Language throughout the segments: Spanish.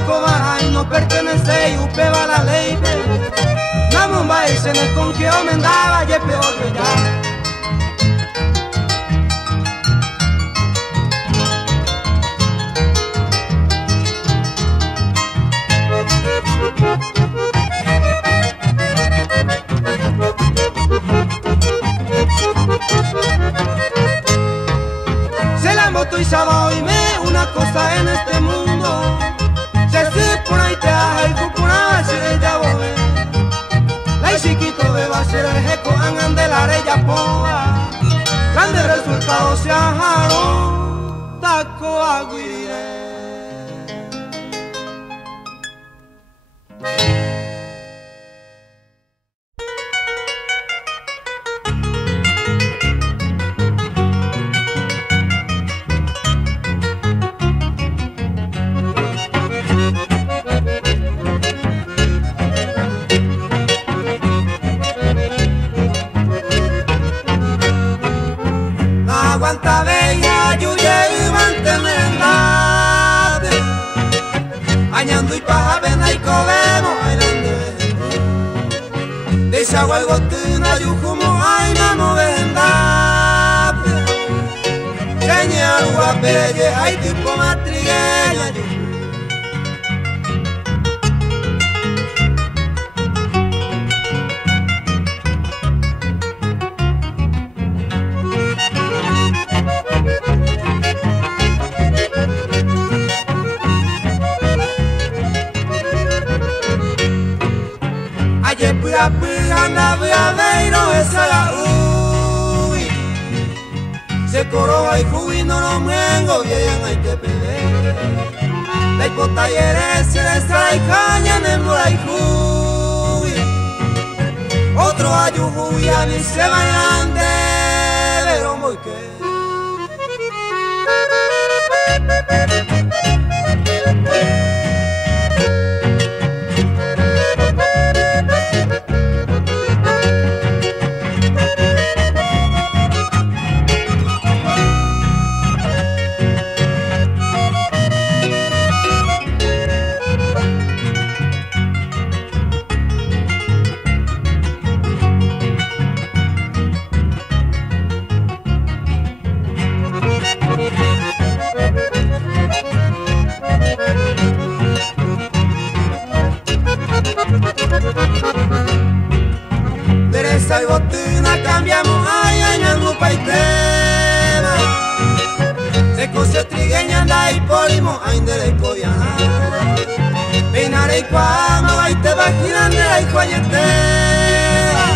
cobara y no pertenece y upeba la ley. La bomba ese en el con que omendaba y es peor que ya. Se la moto y sabe una cosa en este mundo. Se supone y te haga y cupura se ya voy. La chiquito beba ser el jeco angan de la reya poa. Grande resultado se ajaron taco aguirre. Aguanta bella, yuye y mantenedad. Añando y paja, vena y cobemos bailando. Desagua el gotuna, yujumo, ay, mamo, vendad. Señal, guapere, ay, tipo matrigueña. Ayer pura anda veiro esa la uy. Se coro hay jubi no lo mengo bien hay que pedir. La hipota yere se les trae caña en hay jubi. Otro ayu jubi a mí se vayan de pero muy que. Teresa y botina cambiamos ay añangu paitema. Se cose trigueña anda y polimo ay ndere coyana. Peinare y cuama ay te vaquinan de la y cuañetera.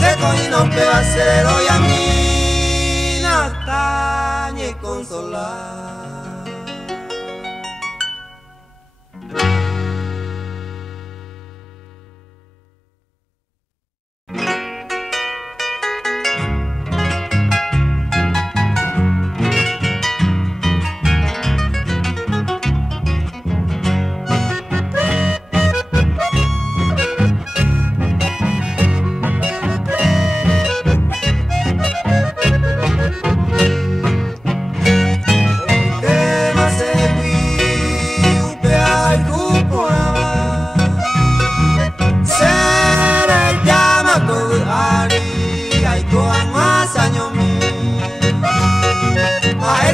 Se coñino peba cero y a mí natañe consolar.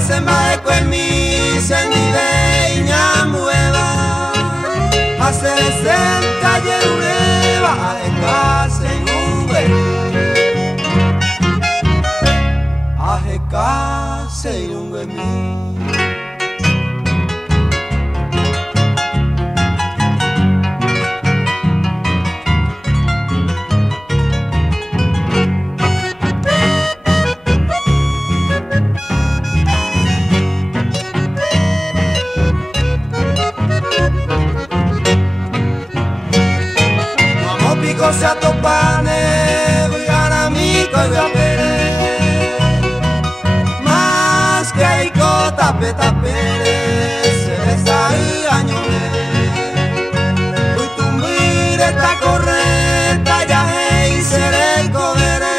Se me con mi senide y ñamueva hacer el calle ureva a casa en Uber a casa en Uber se atopane, voy a mi coiga pere, más que hay cota peta pere, se les hay año voy tu mire esta correcta ya hey seré cogeré,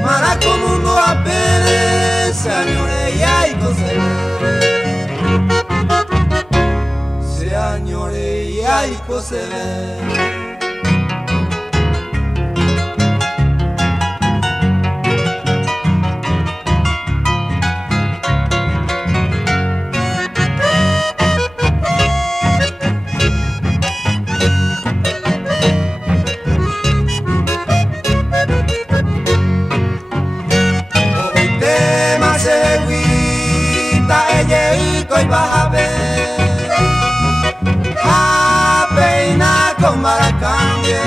mara como mundo a pere, se añore y hay coseré. Paico se ve. Y vas a ver a peinar con maracambie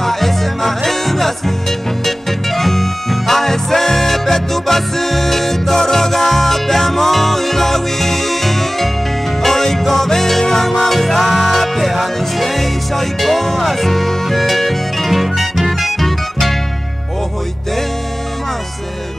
a ese maestro así, a ese petu pasito roga pe amo y la wi hoy cobe a maura pe ani sei soy co así ojo y tema se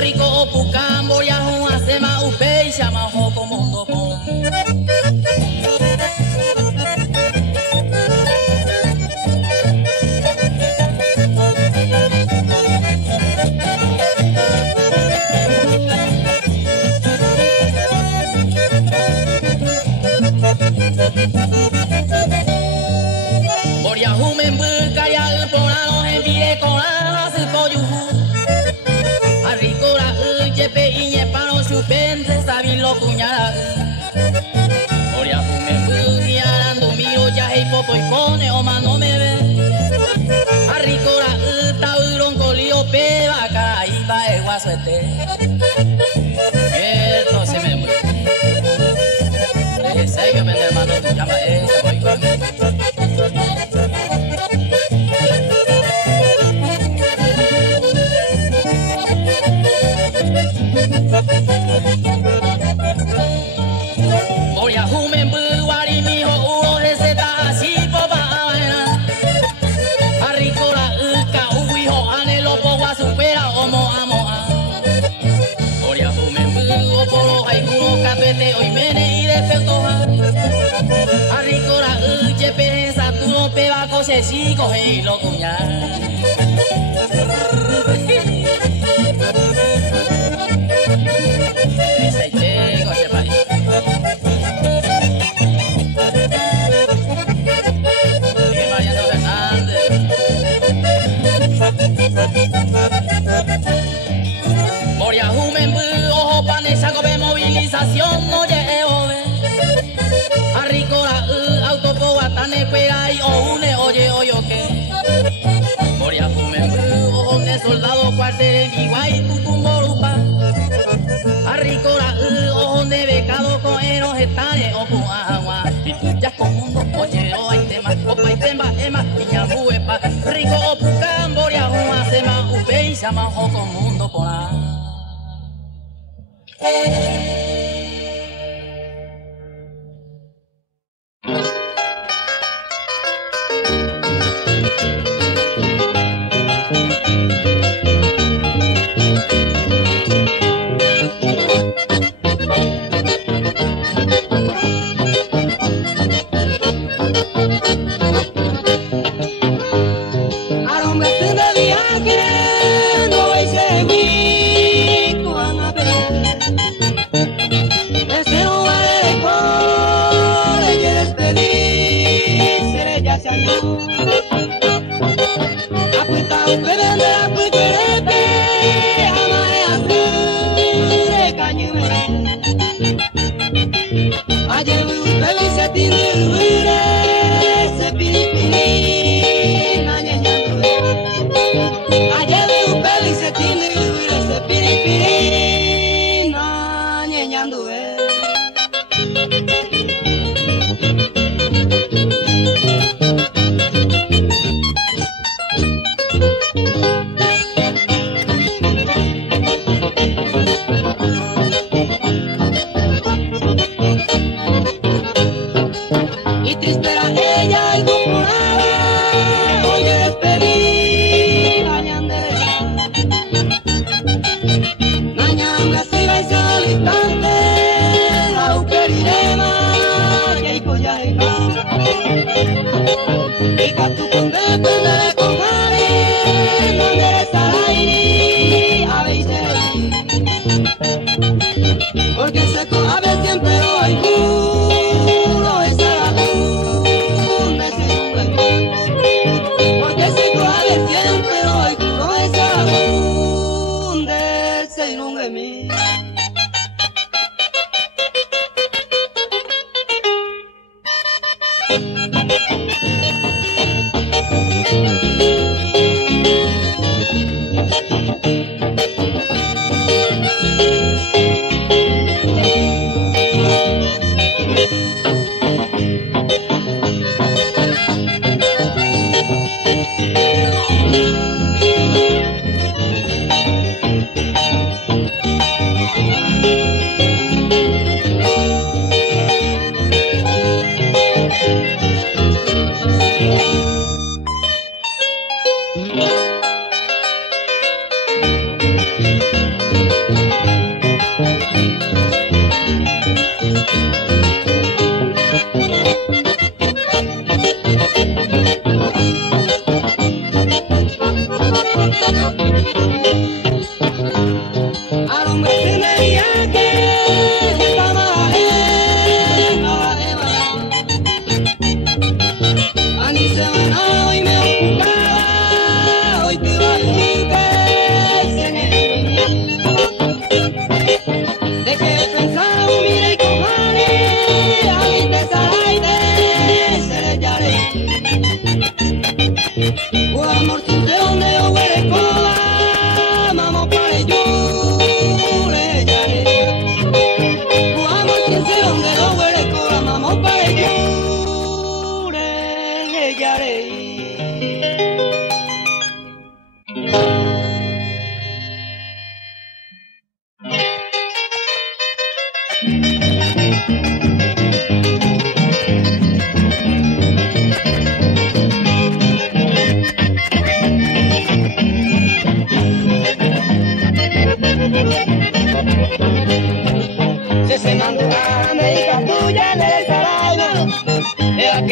Rico pucambo ya un asema upe y llama hoco mondo con humen bulgaria ponano en vire con la su pollo arricora jepe iñe pano chupente sabilo cuñara oria humen bulgaria ando miro ya hey popo y pone o mano me ve arricora tauron colio peba caiba el guasuete esto se me muere sei que vende hermano tu llama esa voy con Moria humen buari mi ho uno receta así popa vaina arricora uka uwi ho anelo powa supera omo amo Moria humen bu polo hay uno capete hoy mene y defecto arricora jepe sa tu no peba cose si coge y lo cuña Moria humen bu ojo panesa cobe movilización no llevo arricora autopoa tane cuera y o une oye oyo que Moria humen bu ojo ne soldado cuartel en iguay tu tumborupa arricora ojo ne becado con eros estane o con agua y tú ya con mundo oye o hay tema opa y temba ema niña buepa rico o pucan Moria huma sema upe y sama o con mundo por ahí Porque seco a ver siempre hay puro esa me porque seco a ver siempre hay puro esa se inunde mí Ani se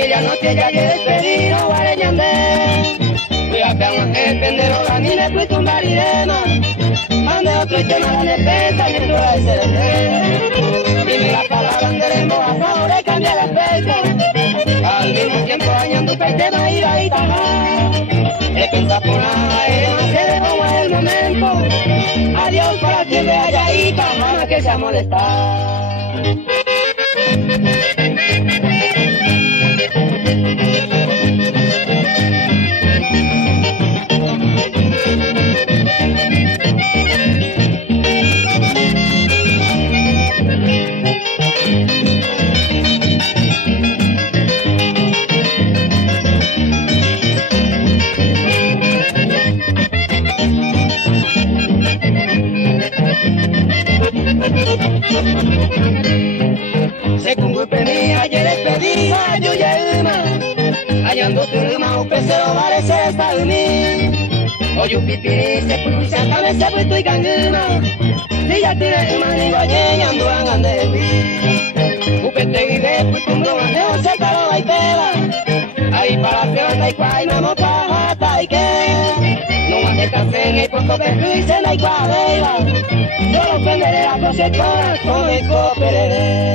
aquella noche ya que despedido guareñandé. Fui a pegar el pendero, la mina fui tumbar y demás. Mande otro tema la defensa, y no la SRG. Dime la palabra anderembo, a favor de cambiar el aspecto. Al mismo tiempo dañando el tema y la guitarra. He pensado por nada, se dejó el momento. Adiós para quien vea allá y jamás que se ha molestado. Según mi ayer despedida, yo ya hallando tu rima, un pecero vale se está de mí. Oye, un pipi, se puse a cabeza, se puesto y canguma. Si ya tiré una lengua llena, anduran ande de mí. Un pete vive, pues con bromas de once, caro, y pela. Ahí para la feo, y cuay, no para hasta y que. No más descansé en el pronto que hice, la y cuadra. Yo lo venderé a cosechora, con el cooperaré.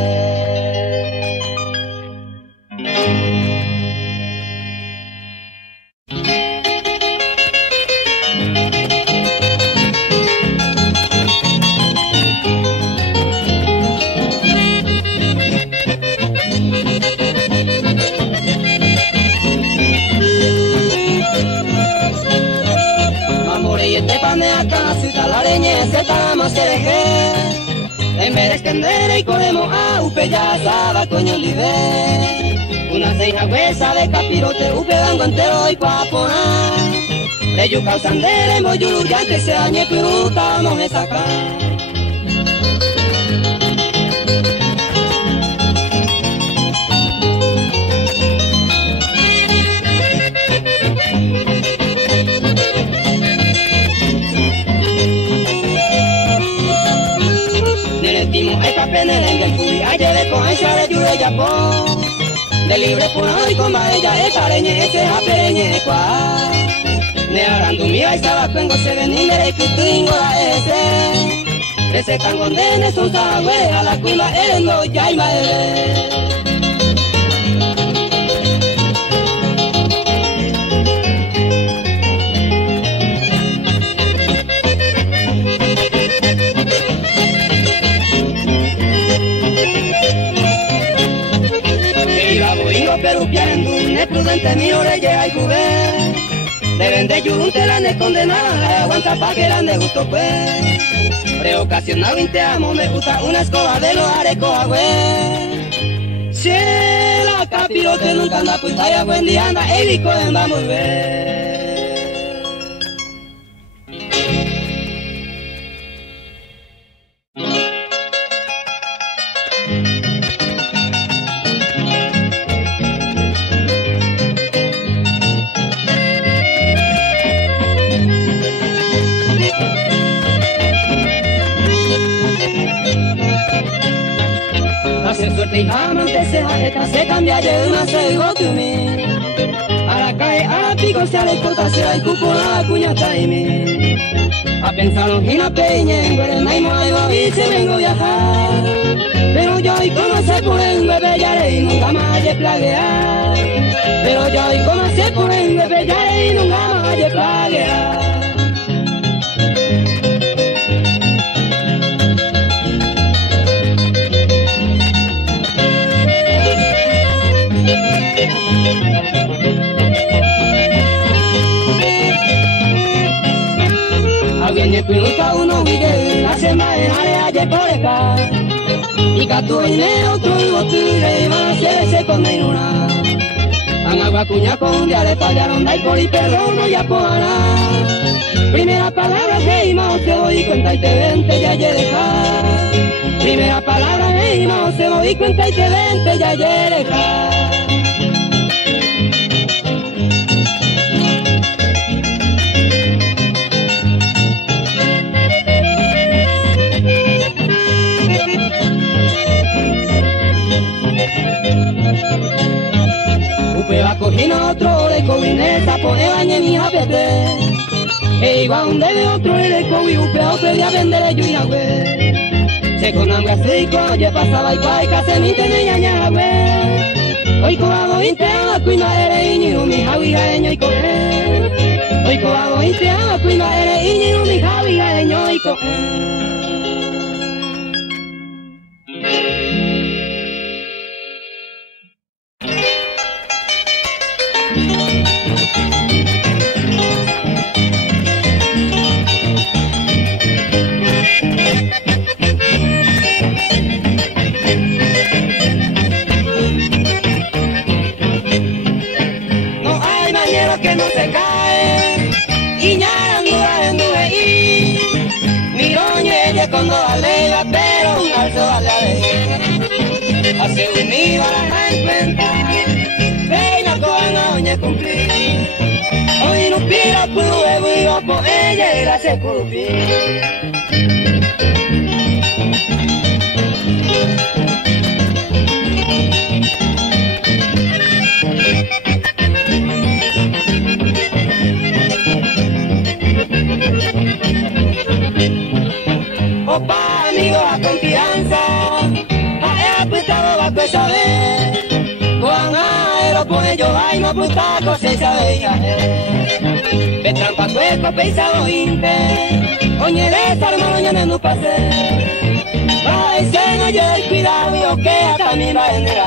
Y este pan de acá, si tal areñe, se estamos cereje. En vez de extender y corremos a upe ya saba coño libre. Una ceja huesa de capirote, upe dango entero y cuapona. De yuca usandere, en boyulu ya que se dañe piruta, no me saca. Esta pena en el cuy, ayer de con esa de lluvia ya pon. De libre por hoy con ella, esta leñe, ese japeñe, cuá. Ne arando mía, estaba cuengo, se ven y me que tengo la ese. Ese tango de son sagüe, a la cuima, el no ya y madre. Pero piando prudente mi orella y cubé. Deben de yunte la ne condenada, aguanta pa' que la ne gusto pues. Preocasionado y te amo, me gusta una escoba de los arecos agüe. Si la capirote nunca anda pues vaya buen día anda, el bico andamos ver. Suerte y amante se cambia de una se tu mí. A la calle, a la pico, se le corta, se la cupo la cuñata y mí. A pensar en la peña, en Guarena y Moaí, se vengo a viajar. Pero yo y como se pone en bebé, ya le nunca más de plaguear. Pero yo y como se pone en bebé, ya le nunca más de plaguear. Alguien me pregunta uno vive la semana de ayer por acá. Y que tu dinero tu botulle van a hacerse con una. Han agua cuña con día de pallaron da y por y perro no ya poana. Primera palabra que imos se doy cuenta y te vente ya ayer dejar. Primera palabra que imos se doy cuenta y te vente ya ayer dejar. Upeva cogina otro de covinesa, pone bañe mi japete. E iba donde de otro de covi, upea pedía vender yo y agüe. Se con hambre así, coye pasaba y paica, se mi tene ñaña agüe. Hoy coago inteaba, cuina ere iñiru, mi javiga eño y coge. Hoy coago inteaba, cuina ere iñiru, mi javiga eño y coge. Que no se cae y ñarandura en dueí miroñe cuando alega pero un alzo a la vez hace un iba a cuenta peina con la oña cumplir hoy no pira pudo huevo por ella y la se cumplir. Opa, amigo, a confianza, a apretado va a saber. Con aero pone yo ay no putaco se sabe ya. De trampa cuerpo pensado inte, oñe de estar mañana no pase. Va y se no lleva el cuidado y que hasta mi va en el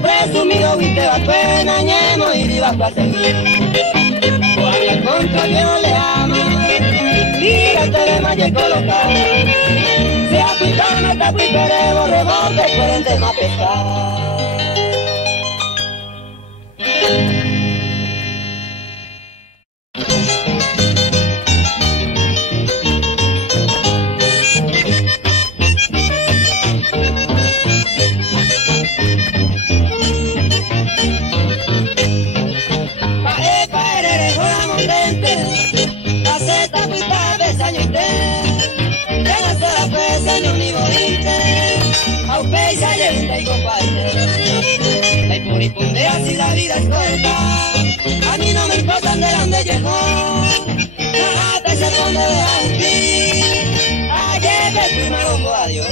presumido y te va a pena ñemo y viva para seguir. Todavía el contra que no le amo, mira el telema y el colocar. Se aplica, me tapo y queremos rebote, pueden de más pescar. Y pondera si la vida es corta, a mí no me importa de dónde llegó, nada te se pone de anti, ayer me fui marombo, adiós.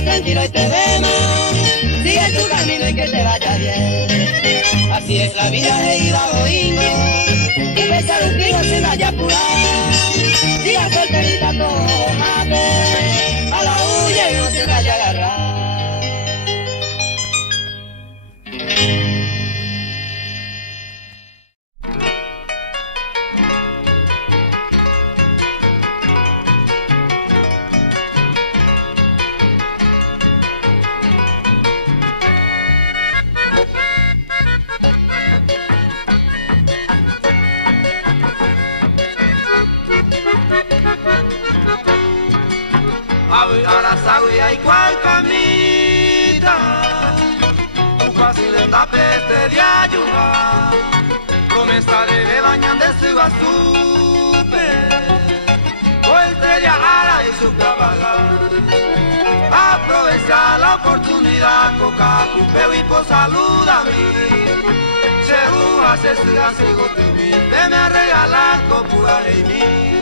Tranquilo y te vemos, sigue tu camino y que te vaya bien. Así es la vida de Ibagoingo, y pensar un pico se vaya a apurar. Siga solterita con mate, a la huya y no se vaya a agarrar. Y cual camita, un fácil en la peste de ayuda, promesa de bañan de su azupe, vuelte de ala y su trabajar, aprovecha la oportunidad, coca, cupeo y por salud a mí, se siga, se gote, me a regalar copura de mí.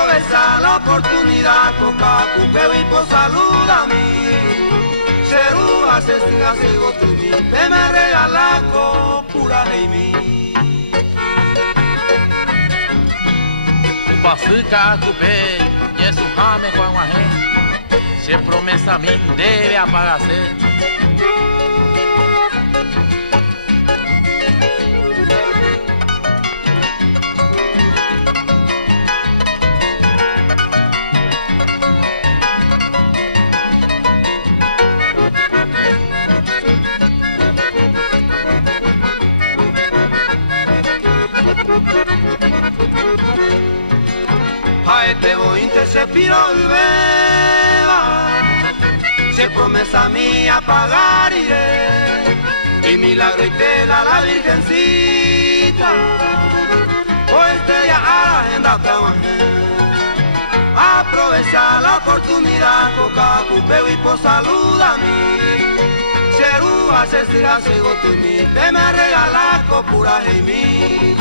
Aprovecha la oportunidad, coca, cupeo y por salud a mí. Cheru hace tu mi, te me regala copura de mí. Pasuca, cupé, y es un jame con guajé. Se promesa a mí, debe apagarse. Te voy a se piro y beba, se promesa mía pagar iré, y milagro y tela la virgencita, hoy te ya a la agenda trabajé. Aprovecha la oportunidad, coca, cupeo y por salud a mí. Cheruja se siga sigo tu mí, te me regala copura y mí.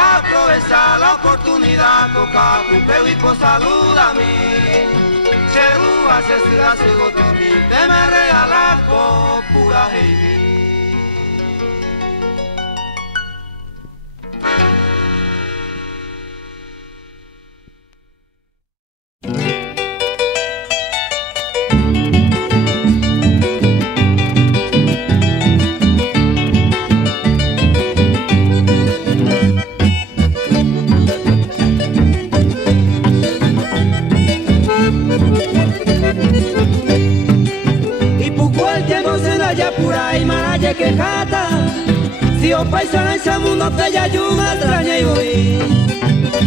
Aprovecha la oportunidad, coca, cupeo y por salud a mí. Cheruja se siga sigo tu mí, te me regala copura y mí. Quejata, si os paisana en ese mundo que ya yuma extraña y voy.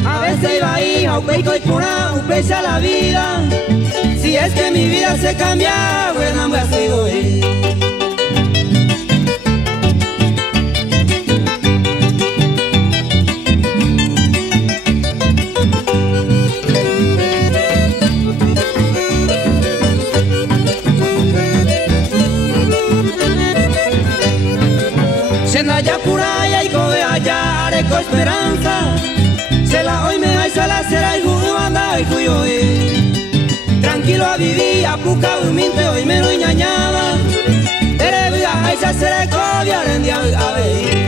A veces iba ahí, a upeico y pura, upecha la vida. Si es que mi vida se cambia, bueno, me así voy. Ya pura y cobe allá areco esperanza. Se la hoy me vais a la cera y jugo anda y cuyo tranquilo a vivir a puca huminte hoy me lo ñañaba. Ere vida a esa cera y cobe arendia a ver.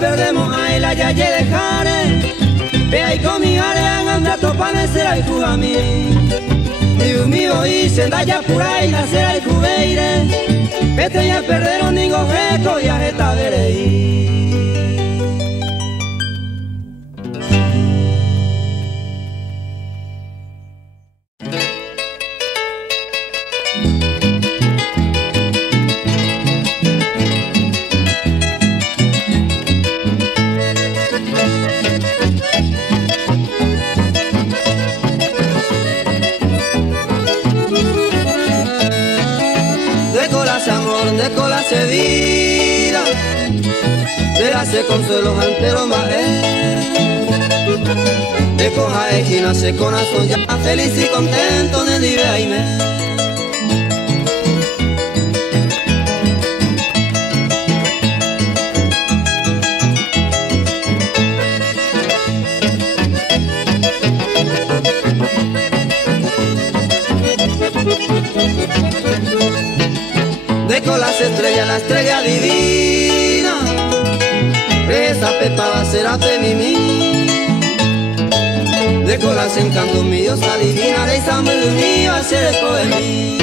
Perdemos a la ya dejaré, ve ahí con mi área anda topane será y juga mí. Y mío y senda ya pura y la será y jubeire, vete ya perder un nigo reco y a esta verei. De cola se vida, de la se consuelo ante los mares, de coja esquina se corazón ya feliz y contento en el día y me. Con las estrellas, la estrella divina, esa pepa va a ser a mí. De colas encanto mi diosa divina, de esa mío a ser eco de mí.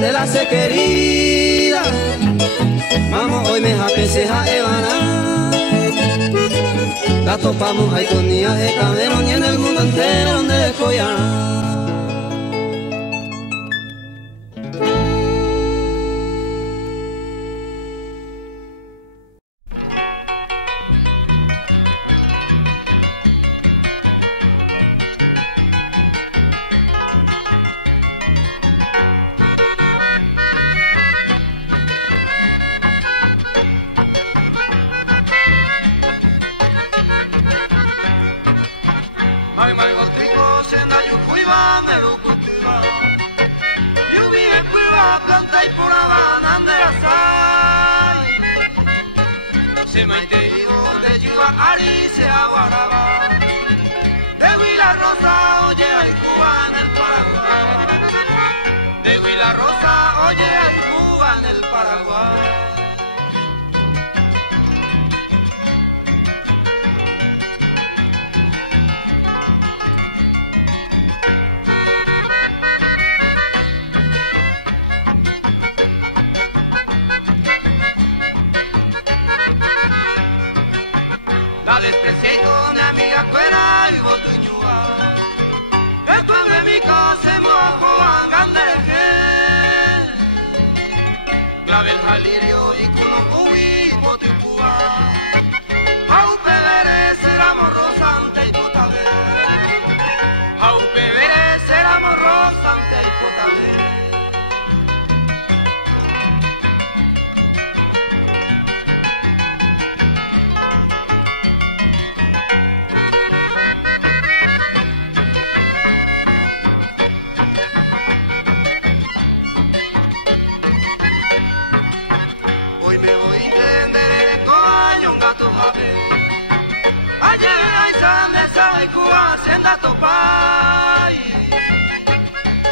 De la se querida, Vamos hoy me japese ja evana. La topamos ahí con niñas de Camerún y en el mundo entero donde descollana. La desprecié con mi amiga cuera y botuñúa. Después de mi casa mojo angandeje. Clave el jalirio y culo uy botucúa. Aupe veré será morrosante y potable. Aupe veré será morrosante y potable. Hacienda topai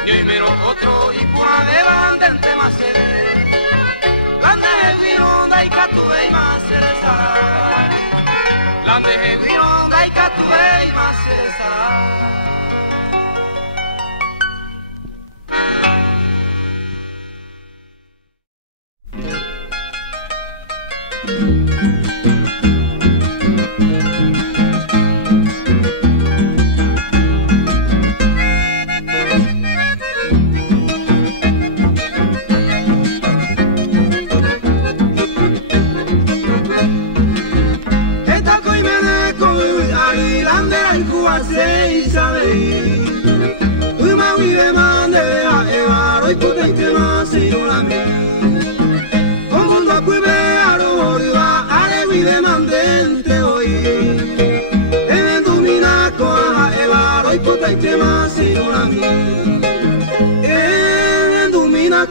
y hoy miro otro y pura de banda en tema sede lande vironda y catue y más cereza lande vironda y catue y más cereza.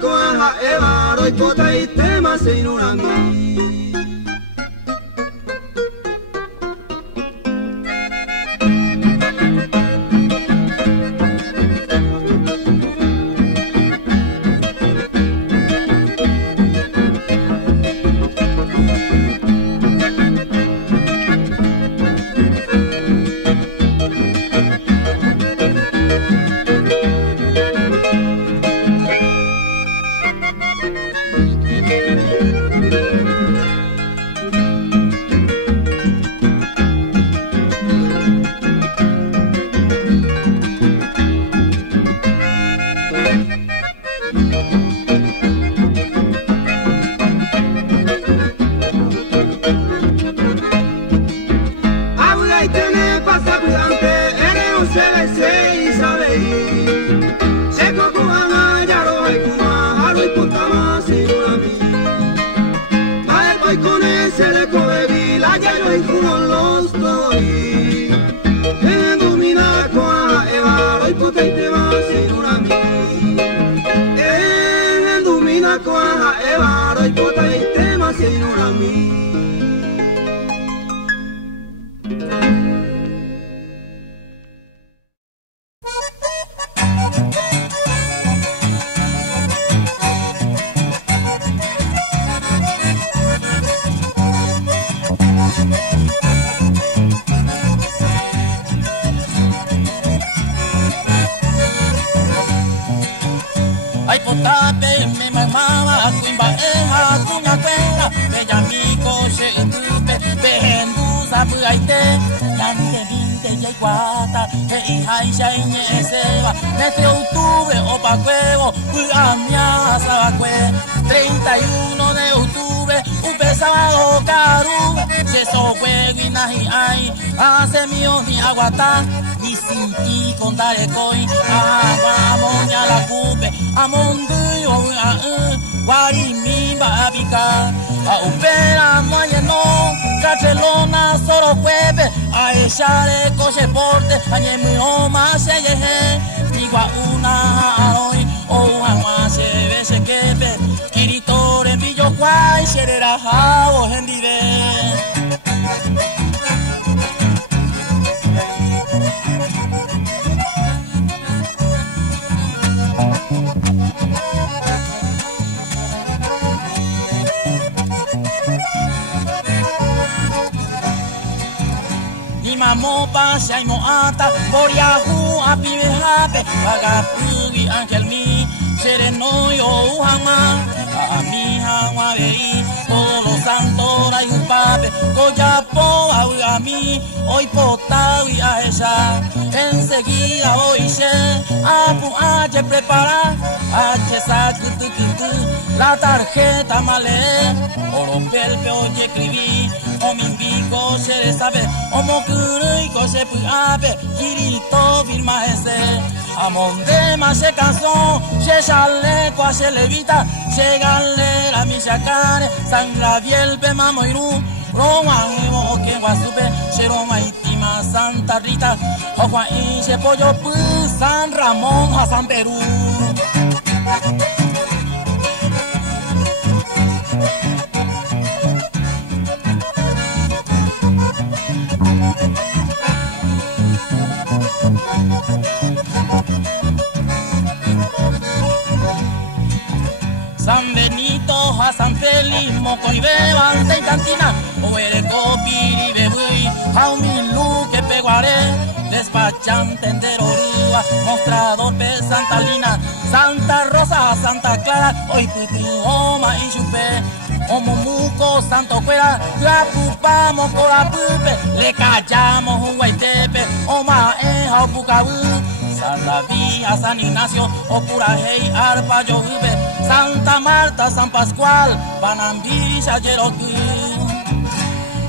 Koaha eva roi kota i tema seinurami. Ay, potate, me mamaba, cuimba, eja, cuña, cuenga, guata, que hija y ya y seba, desde octubre o pa' huevo, a mi asabacue, 31 de octubre, un pesado caru, que so juego y nahi ay, hace mío ni aguata, ni sin ti contaré coi, vamos ya la cupe, a monduyo, guarimí va a picar, a upera mañana, cachelona solo jueves, a echar el coche porte, a mi oma se llegue, igual una hoy, o una más se ve se quepe, quirito en billo guay, será jabo en dire. Mamo pasa y no ata, por Yahoo a pibe hape, pagapugi ángel mi, sereno yo ujama, a mi jama veí, todos los santos hay un pape, coyapo a mí, hoy potao y a ella, enseguida hoy se, apu h prepara, h sacutu la tarjeta malé, oro pelpe oye escribí, o mi pico se le sabe, o mocurico se puabe, kirito firma ese, amonde más se cansó, se sale cua se levita, se galera mi sacare, sangra viel pe mamoiru, Roma o que guasupe, se Roma itima Santa Rita, o Juan y se pollo pu, San Ramón a San Perú. San Benito a San Feliz, moco y bebante y cantina, o el copi y bebui, a un milú que peguaré, despachante entero rúa, mostrador de Santa Lina, Santa Rosa, Santa Clara, hoy tutu, oma y chupé, como muco, santo fuera, la pupamos con la pupe, le callamos un guaitepe, oma eja o pucabú, San David a San Ignacio, o pura hey, arpa yo vive, Santa Marta, San Pascual, Banambilla, Yeroquí,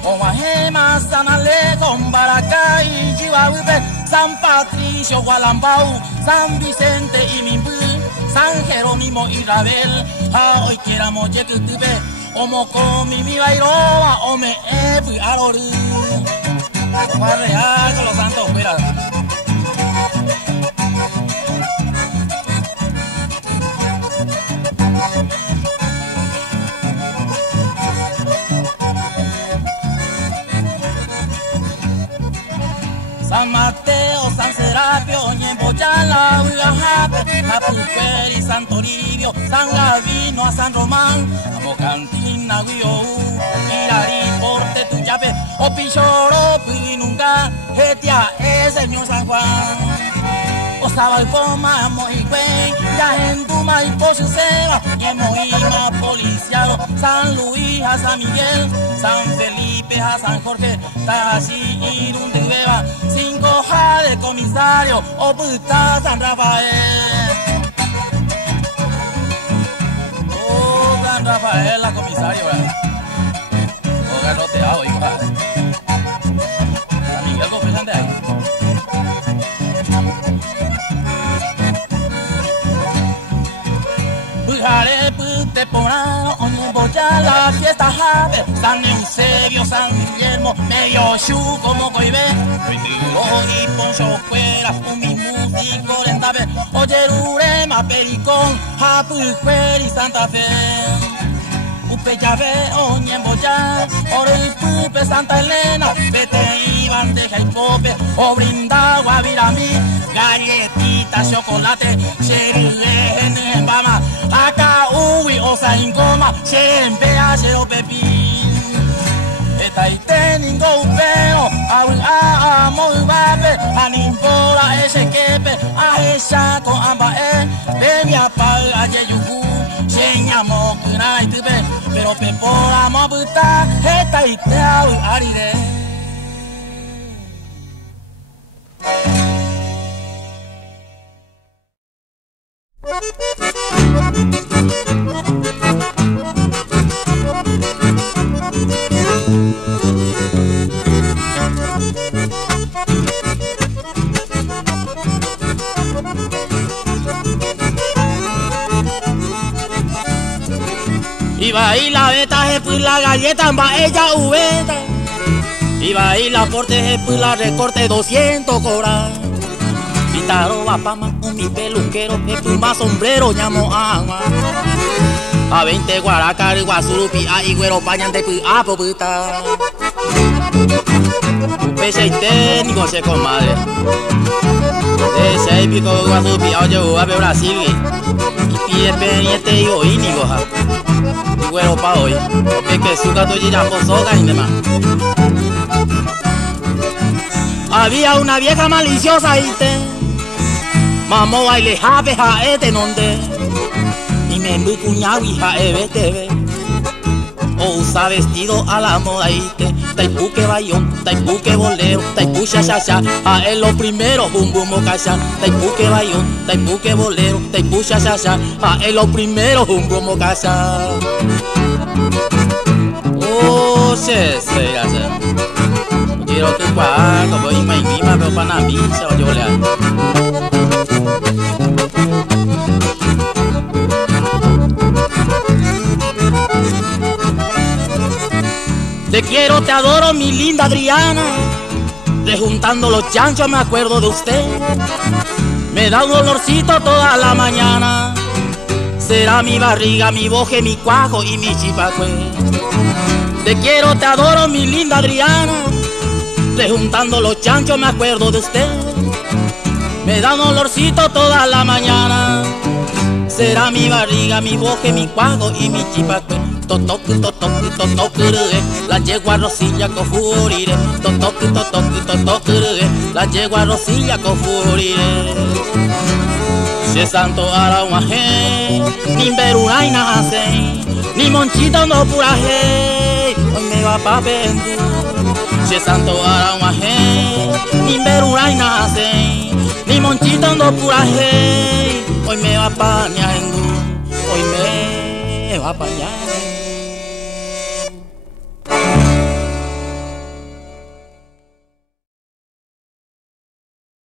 o Guajema, San Alejo, Baracay, Chihuahua, San Patricio, Gualambao, San Vicente y Mimbú, San Jerónimo y Rabel, hoy quieramos Yequitube, o Mocomi, mi Bairoa, o me fui a Lorí, o a Real con los santos, mira. San Mateo, San Serapio, Ñemboyala, Uigajape, Apuperi, San Toribio, San Gavino, a San Román, a Bocantina, Guiou, Irari, Porte, Tuyape, Opichoro, Pinunga, Getia, Señor San Juan. Osaba y Poma, Moigüey, Yajenduma y Pochuseba, Yemoima, Policiado, San Luis, a San Miguel, San Felipe, a San Jorge, Tashi, Irundebeba, 5 de comisario, Oputa, San Rafael. Oh, San Rafael, la comisario, oh, garroteado, hijo. San Miguel, confesan de ahí. Te pongan la fiesta jave, San Eusebio, San Guillermo, medio shu como coibe, y poncho fuera, un mi músico lentabe, oye Urema, Pericón, Japu y Santa Fe. Upe llave, Oñemboya, Oro y Pupe, Santa Elena, Vete y bandeja y pope, o brindagua, viramí, galletita, chocolate, cherry, en Bama, acá uy, osa en coma, chempea, chero pepín. Eta y teningo upeo, a muy vape, a nimbora ese quepe, a esa con amba de mi apaga, a yeyuku, cheñamo, cura y tipe, pero pepora, mabuta, eta y teau, arire. Iba a ir la beta, pues la galleta, va ella ubeta. Iba a ir la porte, pues la recorte 200 cobrar. Pitaro va pa' más con mi peluquero, pues más sombrero, llamo agua. A 20 guaracari, guasurupi, y güero pañante, pues a popita. Pese y técnico, se comadre. De 6 pico guasurupi, oye, a ver Brasil. Y pide pendiente y oínigo, ja. Güero pa' hoy, porque que su gato ya posoga y demás. Había una vieja maliciosa y te mamó baile jabe jaete nonde y me muy cuñado y jaebe teve o usa vestido a la moda y te taipuque bayón, taipuque bolero, taipu cha cha cha, a él lo primero bum bum mocacha, taipuque bayón, taipuque bolero, taipu cha cha cha, a él lo primero bum bum mocacha. Oh, se hace. Quiero que cuaco, voy a ir pero para la visa o yo le hago. Te quiero, te adoro, mi linda Adriana. Rejuntando los chanchos me acuerdo de usted. Me da un dolorcito toda la mañana. Será mi barriga, mi boje, mi cuajo y mi chipacue. Te quiero, te adoro, mi linda Adriana. Rejuntando los chanchos me acuerdo de usted. Me da un olorcito toda la mañana. Será mi barriga, mi boje, mi cuajo y mi chipacue. Totoque, totoque, totoque, la yegua Rosilla con furire. Totoque, totoque, totoque, la yegua Rosilla con furire. Se santo ara un ajé, ni veruna y nace, ni monchita no puraje, hoy me va pa' vendur. Se santo ara un ajé, ni veruna y nace, ni monchita no puraje, hoy me va pa' ñaendur, hoy me va pa' ñaendur.